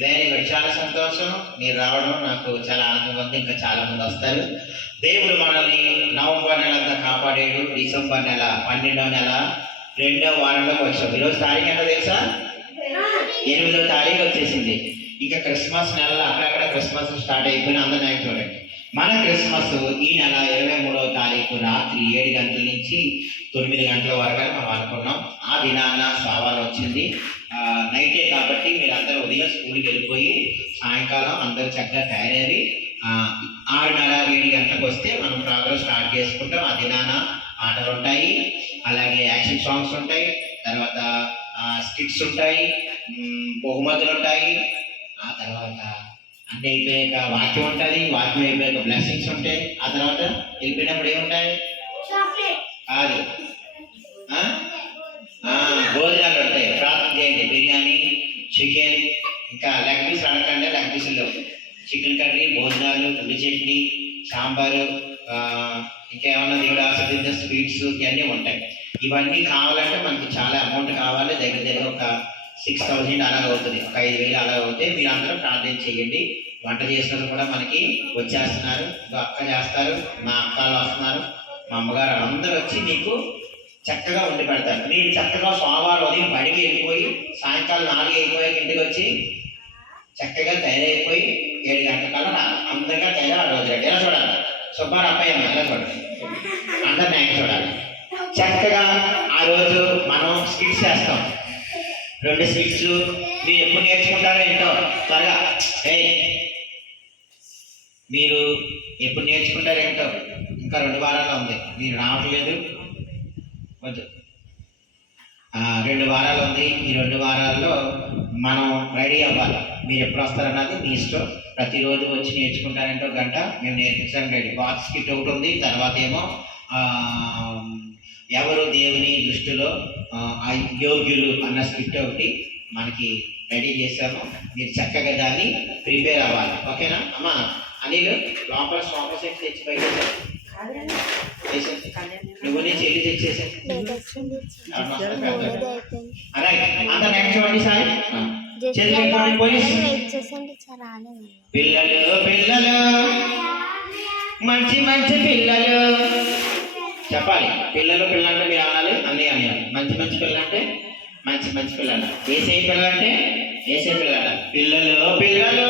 Very good, చాలా సంతోషం. మీరు రావడం నాకు చాలా ఆనందంగా ఉంది. ఇంకా చాలా మంది వస్తారు. దేవుడు మనల్ని నవంబర్ నెల అంతా కాపాడాడు. డిసెంబర్ నెల 12వ నెల 2వ వారంలోకి వచ్చాం. ఈరోజు తారీఖు ఎంత తెలుసా? 8వ తారీఖు వచ్చేసింది. ఇంకా క్రిస్మస్ నెలలో అక్కడక్కడ క్రిస్మస్ స్టార్ట్ అయిపోయిన అందరూ నాకు చూడండి. మన క్రిస్మస్ ఈ నెల 23వ తారీఖు రాత్రి 7 గంటల నుంచి 9 గంటల వరకు మనం అనుకున్నాం. ఆ దినాన సవాల్ వచ్చింది. నైటే కాబట్టి మీరందరూ ఉదయం స్కూల్కి వెళ్ళిపోయి సాయంకాలం అందరూ చక్కగా తయారయ్యి 6:30 7 గంటలకు వస్తే మనం ప్రోగ్రామ్ స్టార్ట్ చేసుకుంటాం. ఆ దినాన ఆటలు ఉంటాయి, అలాగే యాక్షన్ సాంగ్స్ ఉంటాయి, తర్వాత స్కిట్స్ ఉంటాయి, బహుమతులు ఉంటాయి. ఆ తర్వాత అన్నీ అయిపోయాక వాక్యం ఉంటుంది, వాక్యం అయిపోయాక బ్లెస్సింగ్స్ ఉంటాయి. ఆ తర్వాత వెళ్ళిపోయినప్పుడు ఏముంటాయి? కాదు, భోజనాలు ఉంటాయి. ప్రార్థన చేయండి. బిర్యానీ, చికెన్, ఇంకా లెగ్ పీస్ అడగండి. లెగ్ పీసులు, చికెన్ కర్రీ, భోజనాలు, ఉల్లి చట్నీ, సాంబారు, ఇంకేమన్నా దేవుడు ఆస్వాదించిన స్వీట్స్ ఇవన్నీ ఉంటాయి. ఇవన్నీ కావాలంటే మనకి చాలా అమౌంట్ కావాలి. దగ్గర దగ్గర ఒక 6,000 అలాగ అవుతుంది. ఒక 5,000 అలాగ అవుతాయి. మీరు అందరూ ప్రార్థన చేయండి. వంట చేసినప్పుడు కూడా మనకి వచ్చేస్తున్నారు. అక్క చేస్తారు, మా అక్కలు వస్తున్నారు, మా అమ్మగారు అందరూ వచ్చి మీకు చక్కగా ఉండి పెడతారు. మీరు చక్కగా సోమవారం ఉదయం బడికి వెళ్ళిపోయి సాయంకాలం 4 అయిపోయాక ఇంటికి వచ్చి చక్కగా తయారైపోయి 7 గంటల కల్లా అందంగా తయారు రోజు రెడ్డి. ఎలా చూడాలి? సుబ్బారావు అప్పయ్య ఎలా చూడాలి? అందరు నాకు చూడాలి. చక్కగా ఆ రోజు మనం స్కిట్స్ చేస్తాం. 2 స్కిట్స్. మీరు ఎప్పుడు నేర్చుకుంటారో ఏంటో త్వరగా. మీరు ఎప్పుడు నేర్చుకుంటారో ఏంటో ఇంకా 2 వారాల్లో ఉంది. మీరు రావట్లేదు, వద్దు. 2 వారాలు ఉంది. ఈ 2 వారాల్లో మనం రెడీ అవ్వాలి. మీరు ఎప్పుడు వస్తారన్నది మీ ఇష్టం. ప్రతిరోజు వచ్చి నేర్చుకుంటారంటే 1 గంట మేము నేర్పించడానికి రెడీ. బాక్స్ కిట్ ఒకటి ఉంది. తర్వాత ఏమో ఎవరు దేవుని దృష్టిలో యోగ్యులు అన్న స్కిట్ ఒకటి మనకి రెడీ చేశాము. మీరు చక్కగా దాన్ని ప్రిపేర్ అవ్వాలి. ఓకేనా అమ్మా? అనిల్ లోపల సోఫా సెట్ తెచ్చి బయట నువ్వు నీ చెల్లి తెచ్చేసా. అంత నెక్స్ట్ చూడండి సార్. పిల్లలు పిల్లలు మంచి మంచి పిల్లలు చెప్పాలి. పిల్లలు పిల్లలంటే మీరు అనాలి, అన్నీ అనాలి. మంచి మంచి పిల్లలంటే మంచి మంచి పిల్లలు. ఏసై పిల్లలంటే ఏసై పిల్లలు. పిల్లలు పిల్లలు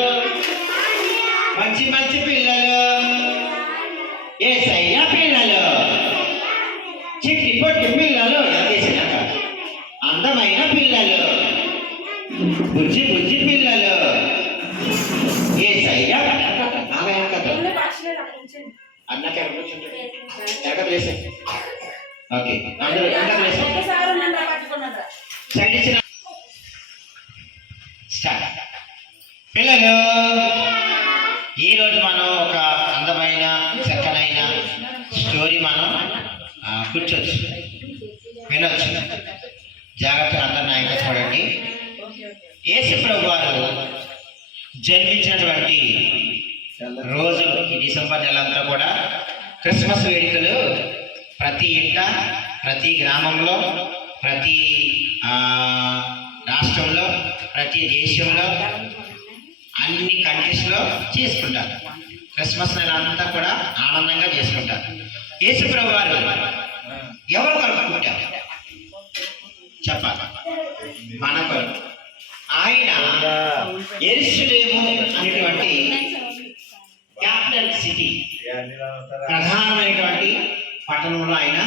మంచి మంచి పిల్లలు, ఏసయ్య పిల్లలు, చిట్టి పొట్టి పిల్లలు, చేసినాక అందమైన పిల్లలు, బుజ్జి బుజ్జి పిల్లలు, ఏసయ్య అన్నకి ఎక్కడ కూర్చుంటాడు? ఎక్కడ లేసా? ఓకే, అందరూ ఎక్కడ లేసా? సైడ్ ఇచ్చిన స్టార్ట్. పిల్లలు, ఈరోజు మనం ఒక అందమైన చక్కనైన స్టోరీ మనం కూర్చోవచ్చు, వినొచ్చు. జాగ్రత్తగా అందరు నాయకులు చూడండి. యేసు ప్రభు వారు జన్మించినటువంటి రోజు ఈ డిసెంబర్ నెలంతా కూడా క్రిస్మస్ వేడుకలు ప్రతి ఇంట, ప్రతి గ్రామంలో, ప్రతి రాష్ట్రంలో, ప్రతి దేశంలో, అన్ని కంట్రీస్లో చేసుకుంటారు. క్రిస్మస్ నెల అంతా కూడా ఆనందంగా చేసుకుంటారు. యేసు ప్రభు వారు ఎవరు కొరకు పుట్టారు చెప్పాలి? మన కొరకు. ఆయన యెరూషలేము అనేటువంటి క్యాపిటల్ సిటీ, ప్రధానమైనటువంటి పట్టణంలో ఆయన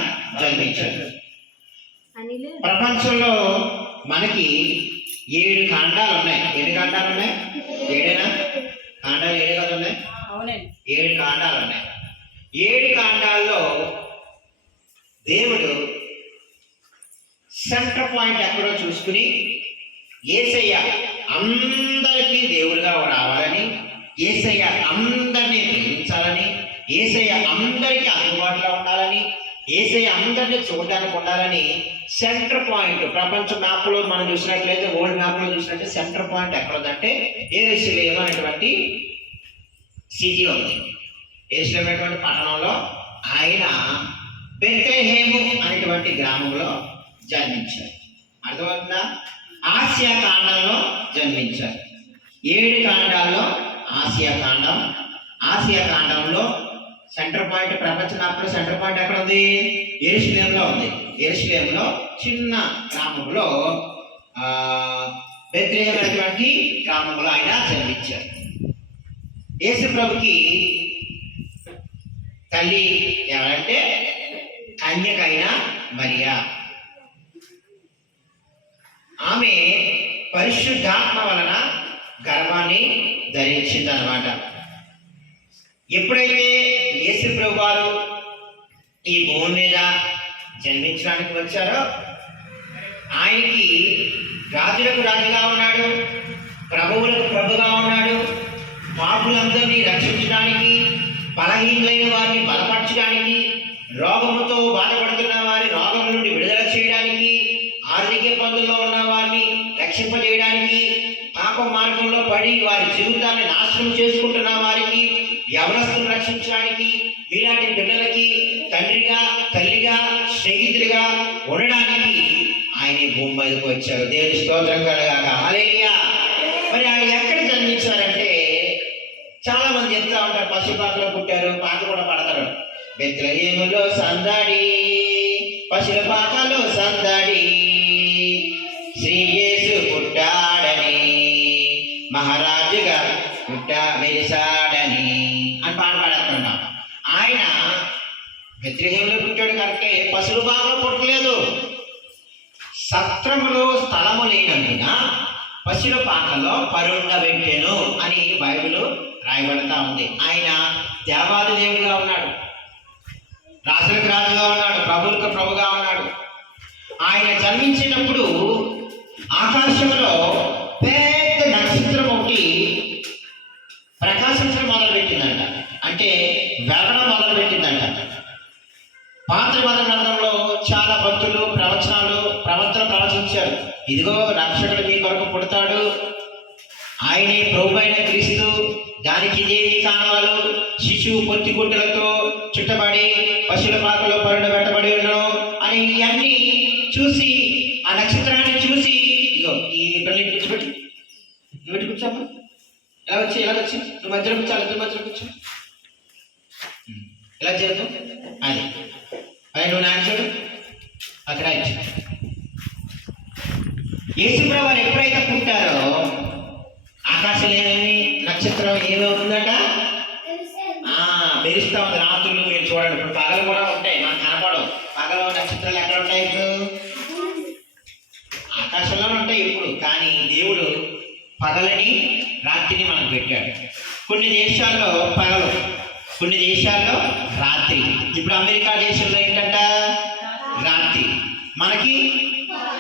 జన్మించారు. ప్రపంచంలో మనకి 7 ఖండాలు ఉన్నాయి. ఎన్ని ఖండాలు ఉన్నాయి? 7 ఖండాలు. 7 కదా ఉన్నాయి? 7 ఖండాలు ఉన్నాయి. 7 ఖండాల్లో దేవుడు సెంటర్ పాయింట్ ఎక్కడో చూసుకుని యేసయ్య అందరికీ దేవుడిగా రావాలని, యేసయ్య అందరినీ ప్రేమించాలని, యేసయ్య అందరికీ అందుబాటులో ఉండాలని, యేసయ్య అందరినీ చూడడానికి ఉండాలని సెంటర్ పాయింట్ ప్రపంచ మ్యాప్లో మనం చూసినట్లయితే, వరల్డ్ మ్యాప్లో చూసినట్లయితే సెంటర్ పాయింట్ ఎక్కడ ఉందంటే యెరూషలేము అనేటువంటి సిటీ ఉంది. యెరూషలేము అనేటువంటి పట్టణంలో ఆయన బెత్లెహేము అనేటువంటి గ్రామంలో జన్మించారు. అర్థమవుతుందా? ఆసియా ఖండంలో జన్మించారు. 7 కాండాల్లో ఆసియా కాండం. ఆసియా కాండంలో సెంటర్ పాయింట్, ప్రపంచ మ్యాప్లో సెంటర్ పాయింట్ ఎక్కడ ఉంది? యెరూషలేములో ఉంది. యెరూషలేములో చిన్న గ్రామంలో బెత్లెహేం అనేటువంటి గ్రామంలో ఆయన జన్మించారు. యేసు ప్రభుకి తల్లి ఎవరంటే కన్యకైన మరియా. ఆమె పరిశుద్ధాత్మ వలన గర్భాన్ని ధరించిందనమాట. ఎప్పుడైతే యేసు ప్రభు వారు ఈ భూమి మీద జన్మించడానికి వచ్చారో ఆయనకి రాజులకు రాజుగా ఉన్నాడు, ప్రభువులకు ప్రభుగా ఉన్నాడు. పాపులందరినీ రక్షించడానికి, బలహీనులైన వారిని బలపరచడానికి, రోగముతో బాధపడుతున్న వారి రోగం నుండి విడుదల చేయడానికి, ఆర్థిక ఇబ్బందుల్లో ఉన్న వారిని రక్షింపజేయడానికి, పాప మార్గంలో పడి వారి జీవితాన్ని నాశనం చేసుకుంటున్న వారికి, యవనస్తులను రక్షించడానికి, మీలాంటి పిల్లలకి తండ్రిగా, తల్లిగా, స్నేహితుడిగా ఉండడానికి ఆయన భూమి మీదకి వచ్చారు. దేవుని స్తోత్రం కలగాక. హల్లెలూయా. మరి ఆయన ఎక్కడ జన్మించారంటే చాలా మంది చెప్తా ఉంటారు, పశుపాకలో పుట్టారు, పాట కూడా పడతారు. బెత్లెహేములో సందడి, పశుల పాకలో సందడి, శ్రీ యేసు పుట్టాడని, మహారాజుగా వెలిసాడని అని పాట పాడుతుంటాం. ఆయన బెత్లెహేములో పుట్టాడు కరెక్టే, పశుల పాకలో పుట్టలేదు. సత్రములో స్థలము లేనందున పశుల పాకలో పరుండబెట్టెను అని బైబిల్ రాయబడతా ఉంది. ఆయన దేవాది దేవుడిగా ఉన్నాడు, రాజులకు రాజుగా ఉన్నాడు, ప్రభువులకు ప్రభుగా ఉన్నాడు. ఆయన జన్మించినప్పుడు ఆకాశంలో పెద్ద నక్షత్రం ఒకటి ప్రకాశించడం మొదలుపెట్టిందంట, అంటే వెలగడం మొదలుపెట్టిందంట. పాత గ్రంథంలో చాలా భక్తులు ప్రవచించారు, ఇదిగో రక్షకుడు మీ కొరకు పుడతాడు, ఆయనే ప్రభు అయిన క్రీస్తు, దానికి ఇదేది కారణాలు, శిశువు పొత్తి గుడ్డలతో చుట్టబడి పశువుల పాకలో పరుండబెట్టబడి ఉండడం అని ఇవన్నీ చూసి, ఆ నక్షత్రాన్ని చూసి, ఇగో ఈ పిల్లలు కూర్చోబెట్టి ఇటు కూర్చోమ్మా, ఎలా వచ్చి నువ్వు మధ్యలో కూర్చోాలి, ఇద్దరు మధ్యలో కూర్చో, ఎలా చేద్దాం అది అది నువ్వు నాన్న చూడు అక్కడ ఇచ్చి. యేసుప్రభు వారు ఎప్పుడైతే పుట్టారో ఆకాశం ఏమేమి నక్షత్రం ఏమవుతుందట, మెరుస్తా ఉంది. రాత్రులు మీరు చూడండి, ఇప్పుడు పగలు కూడా ఉంటాయి, మనకు కనపడవు. పగలు నక్షత్రాలు ఎక్కడ ఉంటాయి? ఇప్పుడు ఆకాశంలోనే ఉంటాయి ఇప్పుడు. కానీ దేవుడు పగలని రాత్రిని మనకు పెట్టాడు. కొన్ని దేశాల్లో పగలు, కొన్ని దేశాల్లో రాత్రి. ఇప్పుడు అమెరికా దేశంలో ఏంటంట రాత్రి, మనకి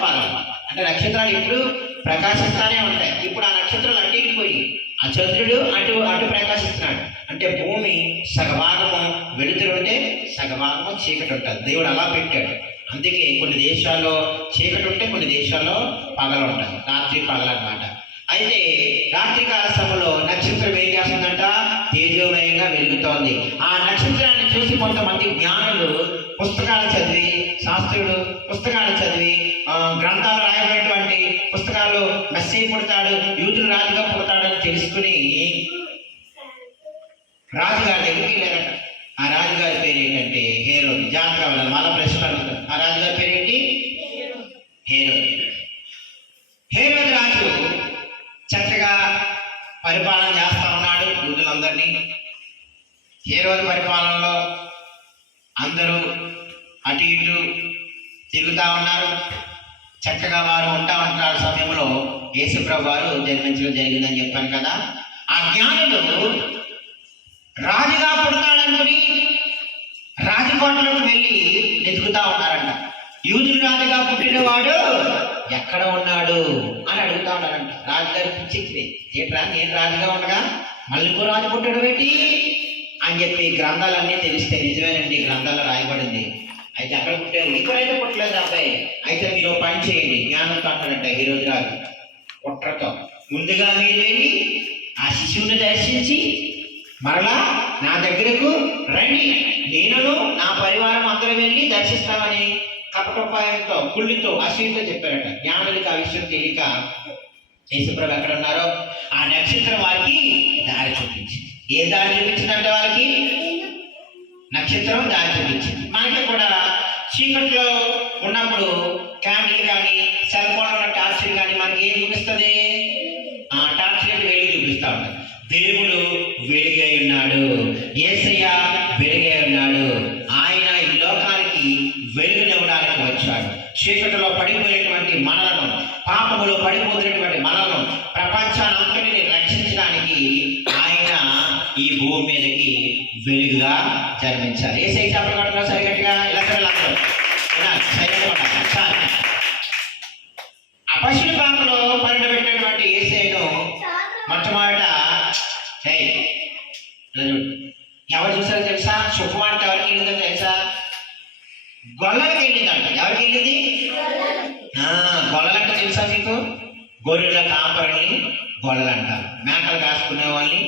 పగలు. అంటే నక్షత్రాలు ఇప్పుడు ప్రకాశిస్తానే ఉంటాయి. ఇప్పుడు ఆ నక్షత్రాలు అటు వెళ్ళిపోయి ఆ చంద్రుడు అటు అటు ప్రకాశిస్తున్నాడు. అంటే భూమి సగభాగము వెలుతురు ఉంటే సగభాగము చీకటి ఉంటుంది. దేవుడు అలా పెట్టాడు. అందుకే కొన్ని దేశాల్లో చీకటి ఉంటే కొన్ని దేశాల్లో పగలు ఉంటాయి, రాత్రి పగలు అన్నమాట. అయితే రాత్రికాల సమయంలో నక్షత్రం ఏం చేస్తుందంట, తేజోమయంగా వెలుగుతోంది. ఆ నక్షత్రాన్ని చూసి కొంతమంది జ్ఞానులు పుస్తకాలు చదివి, శాస్త్రులు పుస్తకాలు చదివి, గ్రంథాలు రాయబడినటువంటి పుస్తకాల్లో మెస్సీ పుడతాడు, యూదులు రాజుగా పుడతాడని తెలుసుకుని రాజుగారి దగ్గరికి వెళ్ళారట. ఆ రాజుగారి పేరు ఏంటంటే హేరోదు. జాగ్రత్తగా ఉండాలి, మళ్ళా ప్రశ్న అడుగుతారు. ఆ రాజుగారి పేరు ఏంటి? హేరోదు. హేరోదు రాజు చక్కగా పరిపాలన చేస్తా ఉన్నాడు యూదులందరినీ. హేరోదు పరిపాలనలో అందరూ అటు ఇటు తిరుగుతూ ఉన్నారు. చక్కగా వారు ఉంటా ఉంటారు సమయంలో యేసుప్రభు వారు జన్మించడం జరిగిందని చెప్పాను కదా. ఆ జ్ఞానులు రాజుగా పుడతాడనుకుని రాజకోటలోకి వెళ్ళి వెతుకుతా ఉన్నారంట. యూదుడు రాజుగా పుట్టినవాడు ఎక్కడ ఉన్నాడు అని అడుగుతా ఉన్నారంట. రాజుగారి పిచ్చెక్కింది, ఏంట్రా నేను రాజుగా ఉండగా మళ్ళీ ఇంకో రాజు పుట్టాడు పెట్టి అని చెప్పి గ్రంథాలన్నీ తెలిస్తే నిజమేనండి, గ్రంథాల్లో రాయబడింది. అయితే అక్కడ పుట్టారు, ఇక్కడైతే పుట్టలేదు అబ్బాయి. అయితే మీరు పని చేయండి, జ్ఞానంతో అంటాడంట ఈరోజు రాజు కుట్రతో. ముందుగా మీరు వెళ్ళి ఆ శిశువుని దర్శించి మరలా నా దగ్గరకు రండి, నేనును నా పరివారం అందరూ వెళ్ళి దర్శిస్తామని కపటోపాయంతో కుళ్ళితో అసూయతో చెప్పారట. జ్ఞానులకి ఆ విషయం తెలియక యేసుప్రభు ఎక్కడ ఉన్నారో ఆ నక్షత్రం వారికి దారి చూపించింది. ఏ దారి చూపించిందంటే వాళ్ళకి నక్షత్రం దారి చూపించింది. మనకి కూడా చీకట్లో ఉన్నప్పుడు క్యాండిల్ కానీ సెల్ ఫోన్ ఉన్న టార్చ్లు కానీ మనకి ఏం చూపిస్తుంది? ఆ టార్చ్లకి వెలుగు చూపిస్తూ ఉంటాయి. దేవుడు వెలుగై ఉన్నాడు, యేసయ్య వెలుగై ఉన్నాడు. ఆయన ఈ లోకానికి వెలుగునివ్వడానికి వచ్చాడు. చీకటిలో పడిపోయినటువంటి మనలను, పాపములో పడిపోతున్నటువంటి మనలను, ప్రపంచానంతటిని రక్షించడానికి ఆయన ఈ భూమి మీదకి వెలుగుగా జన్మించారు. యేసయ్య చెప్పగలరా సరిగట్టిగా? ఇలా ఆ పశువుల పాకలో పరిడబెట్టినటువంటి యేసయ్యను మొట్టమొదట ఎవరు చూసారో తెలుసా? శుభవార్త ఎవరికి వెళ్ళిందో తెలుసా? గొల్లలకి వెళ్ళిందంట. ఎవరికి వెళ్ళింది? గొల్లలంటే తెలుసా మీకు? గొర్రెల కాపరిని గొల్లలు అంటారు, మేకలు కాసుకునే వాళ్ళని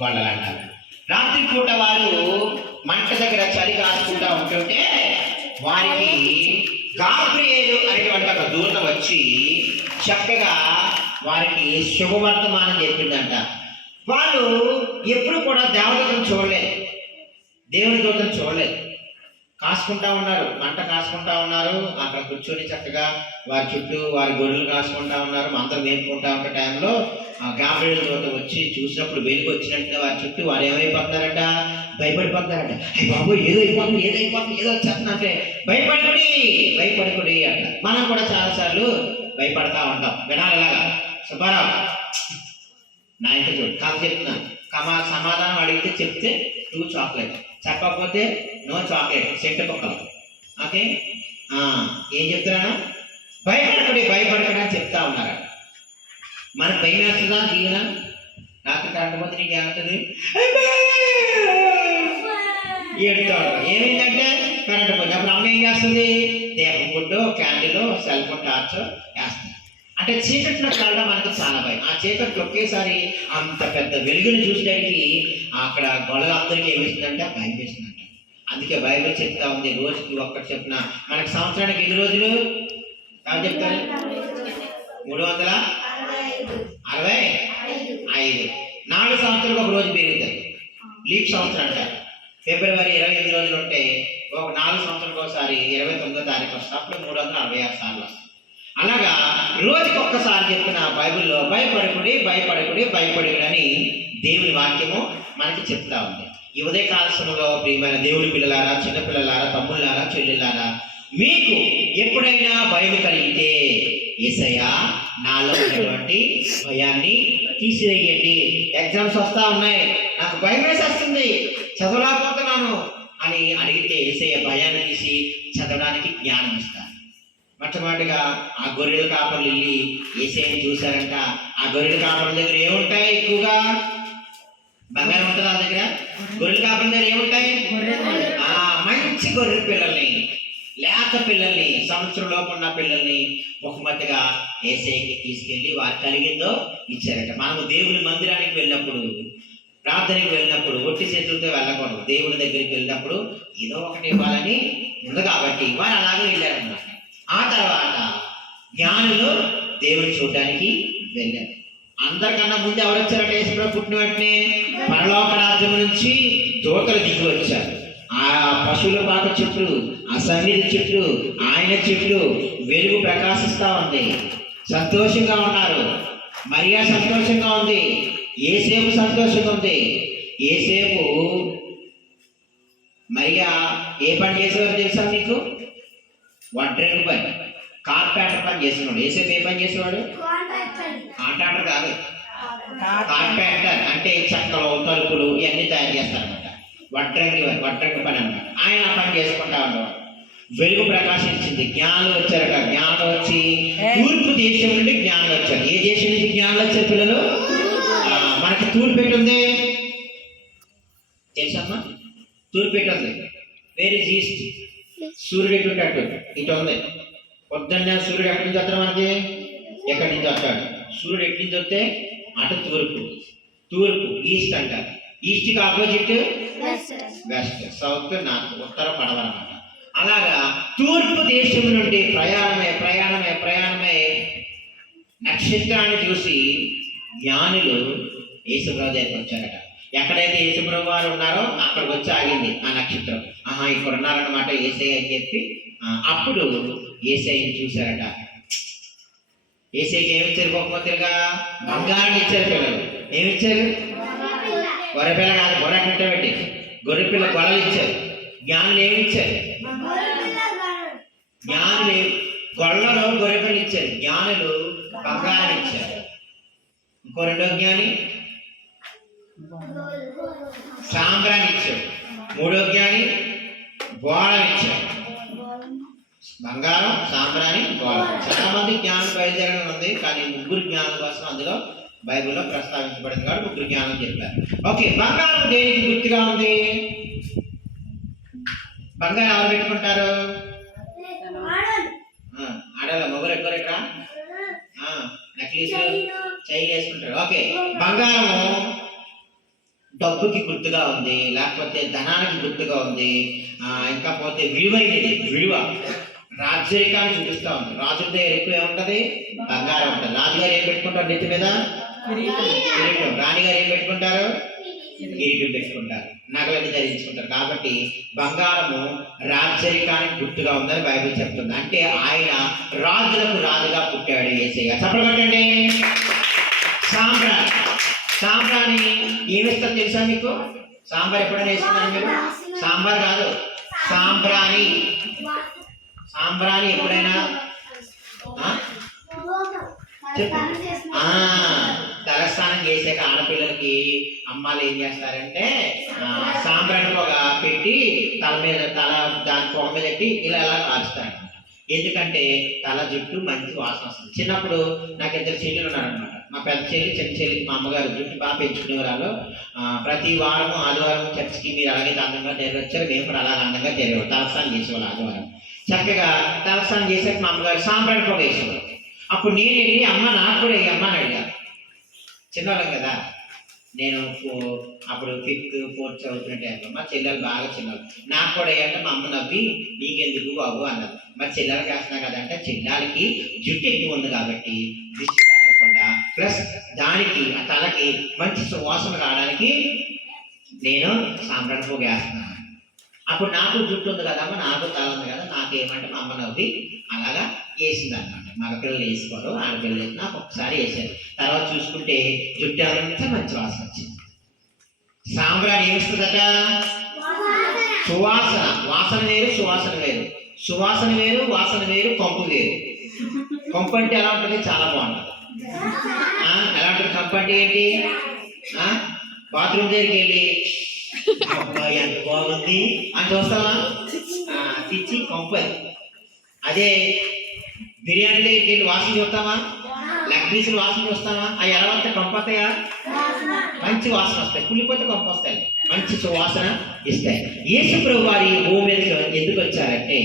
గొల్లలు అంటారు. రాత్రిపూట వారు మంట దగ్గర చలి కాసుకుంటా ఉంటుంటే వారికి గాబ్రియేలు అనేటువంటి ఒక దూత వచ్చి చక్కగా వారికి శుభవర్తమానం చెప్పిందంట. వాళ్ళు ఎప్పుడు కూడా దేవదూతను చూడలేదు, దేవుని దూతను చూడలేదు. కాసుకుంటా ఉన్నారు, మంట కాసుకుంటా ఉన్నారు. అక్కడ కూర్చొని చక్కగా వారి చుట్టూ వారి గొర్రెలు కాసుకుంటా ఉన్నారు. మందరం మేపుకుంటా ఉన్న టైంలో ఆ గాబ్రియేలు దూత వచ్చి చూసినప్పుడు వెలుగు వచ్చినట్టు వారి చుట్టూ వారు ఏమైపోతున్నారంట? భయపడిపోతున్నారంట. అయ్యి బాబు ఏదైపోతుంది ఏదో వచ్చేస్తుందంటే భయపడకుడి అంట. మనం కూడా చాలాసార్లు భయపడతా ఉంటాం. వినాలలాగా సుబ్బారావు నా ఇంటి చూడు కథ చెప్తున్నాను. సమాధానం అడిగితే చెప్తే 2 చాక్లెట్, చెప్పకపోతే నో చాక్లెట్, సెంటు కుక్కలు. ఓకే, ఏం చెప్తున్నాను? భయపడకుడి అని చెప్తా ఉన్నారు. మనకు భయం వేస్తుందా? దిగునా? రాత్రి కాకపోతే నీకేమవుతుంది? ఏడుతాడు. ఏమైందంటే కరెంట్ పోయింది. అప్పుడు అమ్మ ఏం చేస్తుంది? దేహం గుడ్డు, క్యాండిల్, సెల్ ఫోన్ టార్చ్ వేస్తుంది. అంటే చీకట్లో కలడం మనకు చాలా భయం. ఆ చీకట్లో ఒకేసారి అంత పెద్ద వెలుగుని చూసేసరికి అక్కడ గొడవలందరికీ ఏమిస్తుందంటే భయం వేస్తుందంట. అందుకే బైబిల్ చెప్తా ఉంది, రోజుకి ఒక్కటి చెప్పిన మనకి సంవత్సరానికి ఎన్ని రోజులు చెప్తారు? 365. 4 సంవత్సరాలకు ఒక రోజు పెరుగుతుంది. లీప్ సంవత్సరం అంటారు. ఫిబ్రవరి 28 రోజులు ఉంటే ఒక 4 సంవత్సరాలకు ఒకసారి 29వ తారీఖు వస్తుంది. అప్పుడు 366 సార్లు వస్తుంది. అలాగా రోజుకి ఒక్కసారి చెప్పిన బైబిల్లో భయపడకుడి అని దేవుని వాక్యము మనకి చెప్తా ఉంది. ఈ ఉదయకాల సమయంలో ప్రియమైన దేవుని పిల్లలారా, చిన్నపిల్లలారా, తమ్ముళ్ళారా, చెల్లెళ్ళారా, మీకు ఎప్పుడైనా భయం కలిగితే యేసయ్య నాలో ఉన్నటువంటి భయాన్ని తీసివేయండి. ఎగ్జామ్స్ వస్తూ ఉన్నాయి, నాకు భయం వేసేస్తుంది, చదవలేకపోతున్నాను అని అడిగితే యేసయ్య భయాన్ని తీసి చదవడానికి జ్ఞానం ఇస్తారు. మొట్టమొదటిగా ఆ గొర్రెల కాపర్లు వెళ్ళి యేసయ్యని చూశారంట. ఆ గొర్రెల కాపర్ల దగ్గర ఏముంటాయి? ఎక్కువగా బంగారం ఉంటుంది. వాళ్ళ దగ్గర గొర్రెల కాపర్ల దగ్గర ఏముంటాయి? మంచి గొర్రెల పిల్లల్ని, లేత పిల్లల్ని, సంవత్సరం లోపు ఉన్న పిల్లల్ని బహుమతిగా యేసయ్యకి తీసుకెళ్ళి వారు కలిగిందో ఇచ్చారట. మనము దేవుని మందిరానికి వెళ్ళినప్పుడు, ప్రార్థనకి వెళ్ళినప్పుడు ఒట్టి చేతులతో వెళ్ళకూడదు. దేవుని దగ్గరికి వెళ్ళినప్పుడు ఏదో ఒకటి ఇవ్వాలని ఉంది కాబట్టి వారు అలాగే వెళ్ళారన్నమాట. ఆ తర్వాత జ్ఞానులు దేవుని చూడడానికి వెళ్ళారు. అందరికన్నా ముందు ఎవరు వచ్చారట? యేసుప్రభు పుట్టిన వెంటనే పరలోక రాజ్యం నుంచి దూతలు దిగి వచ్చారు. ఆ పశువుల పాక చుట్టూ, ఆ సన్నిధి చుట్టూ, ఆయన చుట్టూ వెలుగు ప్రకాశిస్తూ ఉంది. సంతోషంగా ఉన్నారు. మరియా సంతోషంగా ఉంది. యేసేపు సంతోషంగా ఉంది. యేసేపు మరియా ఏ పని చేసేవారు తెలుసా మీకు? వడ్రంగి పని, కార్పెంటర్ పని చేసేవాడు. యేసేపు ఏ పని చేసేవాడు? కాంట్రాక్టర్ కాదు, కార్పెంటర్ అంటే చెక్కలు, తలుపులు ఇవన్నీ తయారు చేస్తారన్నమాట. వడ్రంగి పని అన్నమాట. ఆయన పని చేసుకుంటా ఉండేవాడు. వెలుగు ప్రకాశించింది. జ్ఞానులు వచ్చారట. జ్ఞానులు వచ్చి తూర్పు దేశం నుండి జ్ఞానులు వచ్చారు. ఏ దేశం నుంచి జ్ఞానులు వచ్చారు పిల్లలు? మనకి తూర్పు ఎటు ఉంది తెలుసమ్మా? తూర్పు ఎటు ఉంది? వేరే ఈస్ట్. సూర్యుడు ఎటు ఉంటాడు? ఇటు ఉంది. పొద్దున్న సూర్యుడు ఎక్కడి నుంచి వస్తాడు? మనకి ఎక్కడి నుంచి వస్తాడు? సూర్యుడు ఎక్కడి నుంచి వస్తే అటు తూర్పు ఈస్ట్ అంటారు. ఈస్ట్కి ఆపోజిట్ వెస్ట్, సౌత్, నార్త్, ఉత్తర, పడవ అన్నమాట. అలాగా తూర్పు దేశం నుండి ప్రయాణమై నక్షత్రాన్ని చూసి జ్ఞానులు యేసుప్రభు దగ్గరికి వచ్చారట. ఎక్కడైతే యేసుప్రభు వారు ఉన్నారో అక్కడికి వచ్చి ఆగింది ఆ నక్షత్రం. ఇక్కడ ఉన్నారన్నమాట యేసయ్య అని చెప్పి అప్పుడు యేసయ్యని చూశారట. యేసయ్యకి ఏమిచ్చారు? బహుమతులుగా బంగారాన్ని ఇచ్చారు. పిల్లలు ఏమిచ్చారు? గొర్రెపిల్ల కాదు, గొర్రె పెట్టబెట్టి గొర్రెపిల్ల గొడవలు ఇచ్చారు. జ్ఞానులు ఏమిచ్చారు? జ్ఞానులు గొళ్ళలో గొర్రెపిల్ల ఇచ్చారు, జ్ఞానులు బంగారం ఇచ్చారు. ఇంకో రెండో జ్ఞాని సాంబ్రాన్ని ఇచ్చాడు. మూడో జ్ఞాని గోళం ఇచ్చాడు. బంగారం, సాంబ్రాణి, గోళం. చాలా మంది జ్ఞానం బయలుదేరడం ఉంది, కానీ ముగ్గురు జ్ఞానం కోసం అందులో బైబిల్లో ప్రస్తావించబడింది కాబట్టి ముగ్గురు జ్ఞానం చెప్పారు. ఓకే, బంగారం దేనికి గుర్తుగా ఉంది? బంగారం ఎవరు పెట్టుకుంటారు? ఆడల మొగలు ఎక్కువ నక్లీసులు చైన్ వేసుకుంటారు. ఓకే, బంగారము డబ్బుకి గుర్తుగా ఉంది, లేకపోతే ధనానికి గుర్తుగా ఉంది, ఇంకా పోతే విలువైనది, విలువ రాజరికాన్ని చూపిస్తా ఉంది. రాజుల దగ్గర ఎక్కువ ఏముంటది? బంగారం ఉంటుంది. రాజుగారు ఏం పెట్టుకుంటారు? నెత్తి మీద కిరీటం. రాణిగారు ఏం పెట్టుకుంటారు? కిరీటం పెట్టుకుంటారు, నగలని ధరించుకుంటారు. కాబట్టి బంగారము రాజరికానికి గుర్తుగా ఉందని బైబిల్ చెప్తుంది. అంటే ఆయన రాజులకు రాజుగా పుట్టాడు యేసయ్య. చెప్పండి. సాంబ్రాణి, సాంబ్రాణి ఏమిస్తా తెలుసా మీకు? సాంబార్ ఎప్పుడైనా వేసుకున్నారు మీరు? సాంబార్ కాదు, సాంబ్రాణి. సాంబ్రాణి ఎప్పుడైనా తలస్నానం చేసాక ఆడపిల్లలకి అమ్మాలు ఏం చేస్తారంటే సాంబ్రాణి పొగ పెట్టి తల మీద దాని పొగ మీద పెట్టి ఇలా కాలుస్తారు. ఎందుకంటే తల జుట్టు మంచి వాసన వస్తుంది. చిన్నప్పుడు నాకు ఇద్దరు చెల్లెలు ఉన్నారనమాట. మా పెద్ద చెల్లి, చిన్న చెల్లికి మా అమ్మగారు జుట్టు బాగా పెంచుకునేవాళ్ళు. ప్రతి వారం ఆదివారం చర్చికి మీరు అలాగే అందంగా తెరవచ్చారు, మేము కూడా అలాగే అందంగా తెరవాలి. తలస్నానం చేసేవాళ్ళు ఆదివారం. చక్కగా తలస్నానం చేసాక మా అమ్మగారు సాంబ్రాణి పొగ వేసేవాళ్ళు. అప్పుడు నేను వెళ్ళి అమ్మ నాకు కూడా అమ్మ అని అడిగా. చిన్నవాళ్ళం కదా, నేను అప్పుడు 5th 4th చదువుతున్న టైంలో మా చెల్లెలు బాగా చిన్నవాళ్ళు. నాకు కూడా అంటే మా అమ్మ నవ్వి నీకెందుకు బాబు అన్నది. మరి చెల్లెలకి వేస్తున్నా కదంటే చెల్లెలకి జుట్టు ఎక్కువ ఉంది కాబట్టి దిష్టి తగలకుండా, ప్లస్ దానికి ఆ తలకి మంచి సువాసన రావడానికి నేను సాంబ్రాణి పొగ వేస్తున్నాను. అప్పుడు నాకు జుట్టు ఉంది కదమ్మ, నాకు తల ఉంది కదా, నాకేమంటే మా అమ్మ నవ్వి అలాగా వేసింది అనమాట. మగ పిల్లలు వేసుకోరు, ఆడపిల్లలు వేసి నాకు ఒకసారి వేసారు. తర్వాత చూసుకుంటే జుట్టు ఎవరంటే మంచి వాసన వచ్చింది. సాంబ్రాణి ఏమిస్తుందట? సువాసన. వాసన వేరు, సువాసన వేరు. సువాసన వేరు, వాసన వేరు, కంపు వేరు. కంపు అంటే ఎలా ఉంటుంది? చాలా బాగుంటుంది. ఎలా ఉంటుంది కంపు అంటే? ఏంటి? బాత్రూమ్ దగ్గరికి వెళ్ళి అబ్బాయి ఎంత బాగుంది అని చూస్తావా? తెచ్చి కంపు. అదే బిర్యానీ దగ్గరికి వెళ్ళి వాసన చూస్తావా? లెగ్ పీసులు వాసన చూస్తావా? అవి ఎలా వస్తాయి? కంపు వస్తాయా? మంచి వాసన వస్తాయి. కుళ్ళిపోతే కంపు వస్తాయి, మంచి సువాసన ఇస్తాయి. యేసు ప్రభు వారు ఈ భూమి మీదకి ఎందుకు వచ్చారంటే,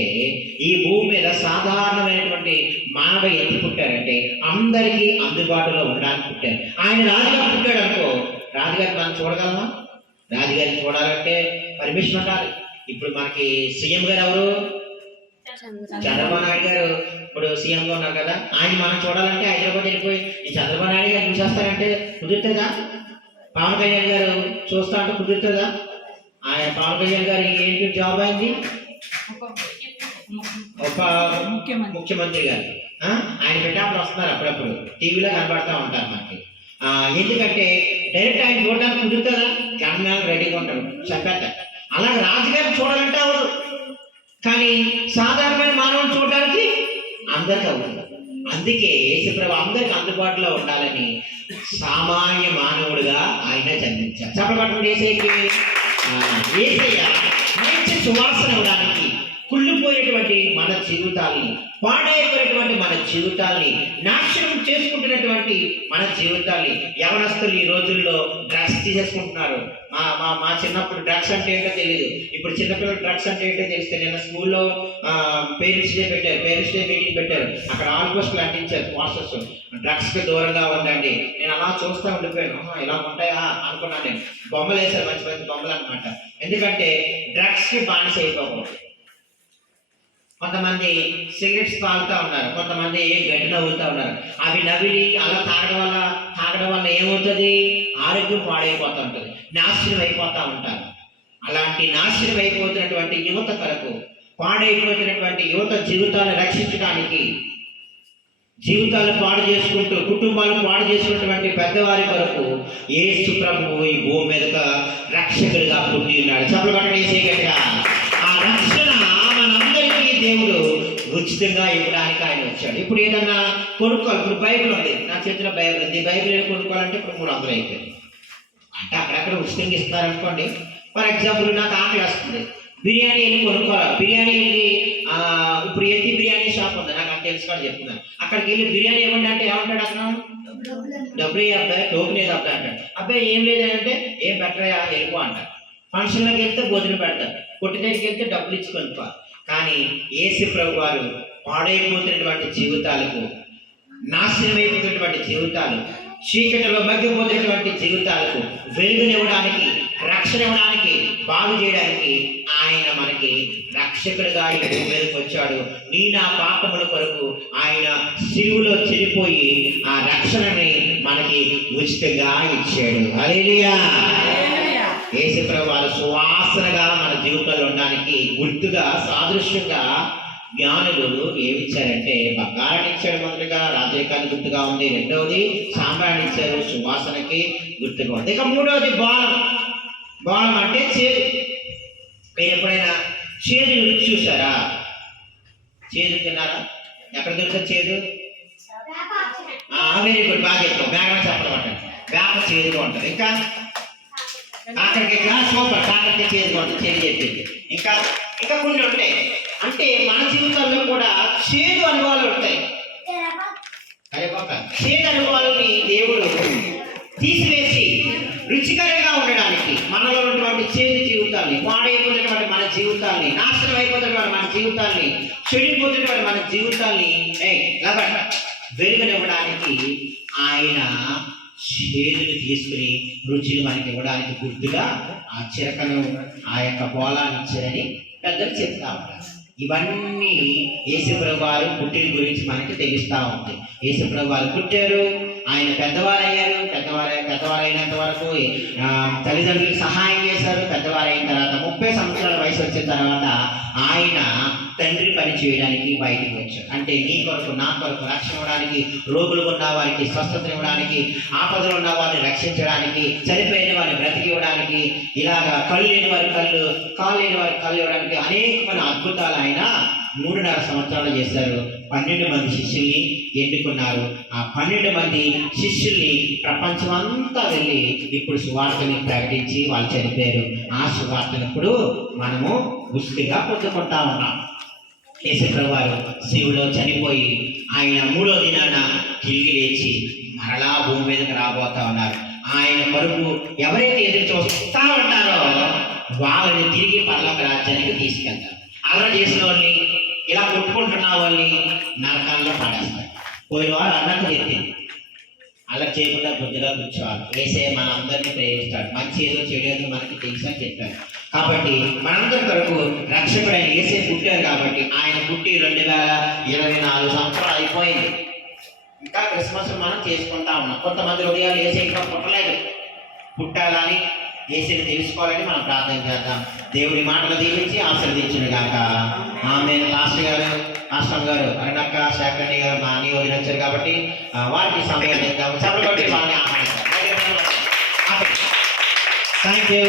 ఈ భూమి మీద సాధారణమైనటువంటి మానవ ఎందుకు పుట్టారంటే అందరికీ అందుబాటులో ఉండడానికి పుట్టారు. ఆయన రాజుగా పుట్టాడు అనుకో, రాజుగారిని మనం చూడగలమా? రాజుగారిని చూడాలంటే పర్మిషన్ ఉండాలి. ఇప్పుడు మనకి సీఎం గారు ఎవరు? చంద్రబాబు నాయుడు గారు ఇప్పుడు సీఎంగా ఉన్నారు కదా. ఆయన మనం చూడాలంటే హైదరాబాద్ వెళ్ళిపోయి చంద్రబాబు నాయుడు గారు చూసేస్తారంటే కుదురుతుందా? పవన్ కళ్యాణ్ గారు చూస్తా అంటే కుదురుతుందా? ఆయన పవన్ కళ్యాణ్ గారు ఏంటి జాబ్ అయింది? ఒక ముఖ్యమంత్రి గారు. ఆయన పెట్టాపులు వస్తున్నారు, అప్పుడప్పుడు టీవీలో కనబడతా ఉంటారు మనకి. ఎందుకంటే డైరెక్ట్ ఆయన చూడడానికి కుదురుతుందా? జనాలు రెడీగా ఉంటారు చెప్పేట. అలాగే రాజుగారిని చూడాలంటే అవదు, కానీ సాధారణమైన మానవుని చూడడానికి అందరికీ అవుతుంది. అందుకే యేసుప్రభు అందరికి అందుబాటులో ఉండాలని సామాన్య మానవుడిగా ఆయన జన్మించారు. చెప్పబడి యేసయ్య మంచి సువాసన ఇవ్వడానికి కుళ్ళిపోయినటువంటి మన జీవితాల్ని, పాడైపోయినటువంటి మన జీవితాల్ని, నాశనం చేసుకుంటున్నటువంటి మన జీవితాల్ని. యవనస్తులు ఈ రోజుల్లో డ్రగ్స్ తీసేసుకుంటున్నారు. మా చిన్నప్పుడు డ్రగ్స్ అంటే ఏంటో తెలియదు, ఇప్పుడు చిన్నపిల్లలు డ్రగ్స్ అంటే ఏంటో తెలిస్తే. నిన్న స్కూల్లో పేరెంట్స్ డే పెట్టారు, పేరెంట్స్ డే మీటింగ్ పెట్టారు. అక్కడ ఆల్ పోస్టులు అంటించారు పోస్టర్స్, డ్రగ్స్కి దూరంగా ఉండండి. నేను అలా చూస్తూ ఉండిపోయాను, ఇలా ఉంటాయా అనుకున్నాను. నేను బొమ్మలు వేశారు, మంచి మంచి బొమ్మలు అనమాట. ఎందుకంటే డ్రగ్స్కి బానిస అయిపోకూడదు. కొంతమంది సిగరెట్స్ తాగుతూ ఉన్నారు, కొంతమంది గడ్డి నవ్వుతూ ఉన్నారు. అవి నవ్విలి అలా తాగడం వల్ల ఏమవుతుంది? ఆరోగ్యం పాడైపోతూ ఉంటుంది, నాశనం అయిపోతూ ఉంటారు. అలాంటి నాశనం అయిపోతున్నటువంటి యువత కొరకు, పాడైపోతున్నటువంటి యువత జీవితాలను రక్షించడానికి, జీవితాలు పాడు చేసుకుంటూ కుటుంబాలు పాడు చేసుకున్నటువంటి పెద్దవారి కొరకు యేసు ప్రభువు ఈ భూమి మీదక రక్షకుడిగా పుట్టి ఉన్నాడు. చెప్పలు కొట్టండి యేసయ్యగా. ఆ రక్షణ మనందరికీ దేవుడు ఉచితంగా ఇవ్వడానికి ఆయన వచ్చాడు. ఇప్పుడు ఏదన్నా కొనుక్కోవాలి, ఇప్పుడు బైబిల్ ఉంది, నా చేతిలో బైబిల్ ఉంది, బైబిల్ ఏదో కొనుక్కోవాలంటే ఇప్పుడు 300 అయిపోయింది. అంటే అక్కడక్కడ ఉచితంగా ఇస్తున్నారనుకోండి. ఫర్ ఎగ్జాంపుల్ నాకు ఆకలి వస్తుంది, బిర్యానీ వెళ్ళి కొనుక్కోవాలి. బిర్యానీ వెళ్ళి ఇప్పుడు ఎత్తి బిర్యానీ షాప్ ఉంది, నాకు అంత తెలుసు కూడా చెప్తున్నాను. అక్కడికి వెళ్ళి బిర్యానీ ఇవ్వండి అంటే ఏమంటాడు అతను? డబ్బులు అబ్బాయి, టోకెన్ ఏదో అబ్బాయి అంటాడు. అబ్బాయి ఏం లేదంటే ఏం బెటరా వెళ్ళిపో అంటారు. ఫంక్షన్లోకి వెళ్తే భోజనం పెడతారు, కొట్టి దగ్గరికి వెళ్తే డబ్బులు ఇచ్చి కొనుక్కోవాలి. కానీ యేసు ప్రభు వారు పాడైపోతున్నటువంటి జీవితాలకు, నాశనం అయిపోతున్నటువంటి జీవితాలు, చీకటిలో మగ్గిపోతున్నటువంటి జీవితాలకు వెలుగునివ్వడానికి, రక్షణ ఇవ్వడానికి, బాగు చేయడానికి ఆయన మనకి రక్షకుడిగా ఈ భూమి మీదకి వచ్చాడు. నా పాపముల కొరకు ఆయన సిలువలో చనిపోయి ఆ రక్షణని మనకి ఉచితంగా ఇచ్చాడు. హల్లెలూయా. యేసుప్రభు వారు సువాసనగా మన జీవితంలో ఉండడానికి గుర్తుగా, సాదృశ్యంగా జ్ఞానులు ఏమిచ్చారంటే బంగారాన్ని ఇచ్చాడు. మొదటిగా రాజరికానికి గుర్తుగా ఉంది, రెండవది సాంబ్రాన్ని ఇచ్చారు, సువాసనకి గుర్తుగా ఉంది. ఇక మూడవది బాణం. బాణం అంటే చేదు. మీరు ఎప్పుడైనా చేదు రుచి చూసారా? చేదు తిన్నారా? ఎక్కడ దొరుకుతుంది చేదు? వెరీ గుడ్, బాగా చెప్తాం. వేగంగా చెప్పడం అంటే వేప చేదుగా ఉంటుంది. ఇంకా అక్కడికి సూపర్, కాకరకాయ చేదుగా ఉంటుంది, చేదు చెప్పింది. ఇంకా ఇంకా కొన్ని ఉంటాయి. అంటే మన జీవితంలో కూడా చేదు అనుభవాలు ఉంటాయి. చేదు అనుభవాలని దేవుడు తీసివేసి రుచికరంగా ఉండడానికి, మనలో ఉన్నటువంటి చేదు జీవితాన్ని, పాడైపోతున్నటువంటి మన జీవితాన్ని, నాశనం అయిపోతున్నటువంటి మన జీవితాన్ని, చెడిపోతున్నటువంటి మన జీవితాన్ని వెలుగునివ్వడానికి ఆయన చేదుని తీసుకుని రుచిని మనకి ఇవ్వడానికి గుర్తుగా ఆ చిరకను, ఆ యొక్క బోలాన్ని ఇచ్చారని పెద్దలు చెప్తా ఉంటారు. ఇవన్నీ యేసుప్రభు వారు పుట్టిన గురించి మనకి తెలుస్తూ ఉంది. యేసుప్రభు వారు పుట్టారు, ఆయన పెద్దవారయ్యారు, పెద్దవారైనంత వరకు తల్లిదండ్రులకు సహాయం చేశారు. పెద్దవారైన తర్వాత 30 సంవత్సరాల వయసు వచ్చిన తర్వాత ఆయన తండ్రి పని చేయడానికి బయటికి వచ్చాడు. అంటే నీ కొరకు, నా కొరకు రక్షణ ఇవ్వడానికి, రోగులు ఉన్న వారికి స్వస్థత ఇవ్వడానికి, ఆపదలు ఉన్న వారిని రక్షించడానికి, చనిపోయిన వారిని బ్రతికి ఇవ్వడానికి, ఇలాగా కళ్ళు లేని వారి కళ్ళు, కాళ్ళు లేని వారి కళ్ళు ఇవ్వడానికి అనేకమైన అద్భుతాలు ఆయన 3.5 సంవత్సరాలు చేశారు. 12 మంది శిష్యుల్ని ఎన్నుకున్నారు. ఆ 12 మంది శిష్యుల్ని ప్రపంచం అంతా వెళ్ళి ఇప్పుడు సువార్తని ప్రకటించి వాళ్ళు చనిపోయారు. ఆ సువార్తను ఇప్పుడు మనము ఉచితంగా పొందుకుంటా ఉన్నాం. యేసుప్రభు వారు శివులో చనిపోయి ఆయన 3వ దినాన తిరిగి లేచి మరలా భూమి మీదకి రాబోతా ఉన్నారు. ఆయన కొరకు ఎవరైతే ఎదురు చూస్తా ఉంటారో వాళ్ళని తిరిగి పరలోక రాజ్యానికి తీసుకెళ్తారు. అలా చేసిన వాళ్ళని, ఇలా కొట్టుకుంటున్న వాళ్ళని నరకాల్లో పడేస్తారు. పోయిన వారు అన్నట్టు చెప్పింది, అలా చేయకుండా బుద్ధిగా కూర్చోవాలి. వేసే మన అందరినీ ప్రేమిస్తాడు, మంచి ఏదో చెడు ఏదో మనకి తెలుసు అని చెప్పాడు. కాబట్టి మనందరి కొరకు రక్షకుడైన యేసే పుట్టారు. కాబట్టి ఆయన పుట్టి 2024 సంవత్సరాలు అయిపోయింది. ఇంకా క్రిస్మస్ మనం చేసుకుంటా ఉన్నాం. కొంతమంది హృదయాలు యేసే ఇంకా పుట్టలేదు, పుట్టాలని, యేసుని తెలుసుకోవాలని మనం ప్రార్థన చేద్దాం. దేవుడి మాటలు దీవించి ఆశీర్వదించును గాక. ఆమేన్. మాస్టర్ గారు అరుణక్క, శాఖని గారు మా అన్ని వదిలి వచ్చారు కాబట్టి వారికి సమయాన్ని ఇద్దాము. చెప్పబట్టి వాళ్ళని ఆహ్వానిస్తాం. Thank you.